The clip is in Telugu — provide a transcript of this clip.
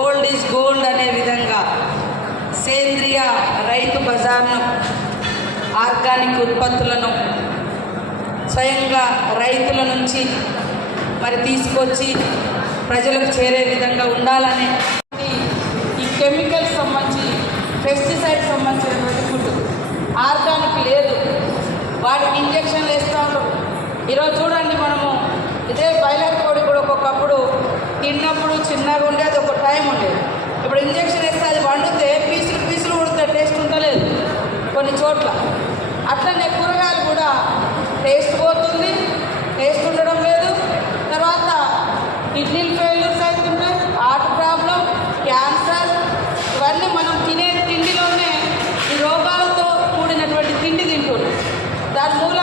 ఓల్డ్ ఈజ్ గోల్డ్ అనే విధంగా సేంద్రియ రైతు బజార్ను, ఆర్గానిక్ ఉత్పత్తులను స్వయంగా రైతుల నుంచి మరి తీసుకొచ్చి ప్రజలకు చేరే విధంగా ఉండాలని ఈ కెమికల్స్ సంబంధించి పెస్టిసైడ్స్ సంబంధించినటువంటి ఫుడ్ ఆర్గానిక్ లేదు, వాటికి ఇంజక్షన్లు వేస్తారు. ఈరోజు చూడండి, మనము ఇదే బాయిలర్ కోడి కూడా ఒక్కొక్కప్పుడు తిన్నప్పుడు చిన్నగా ఉండేది, ఒక టైం ఉండేది. ఇప్పుడు ఇంజక్షన్ వేస్తే అది వండితే పీసులు పీసులు ఉడితే టేస్ట్ ఉండలేదు కొన్ని చోట్ల. అట్లనే కూరగాయలు కూడా టేస్ట్ పోతుంది, టేస్ట్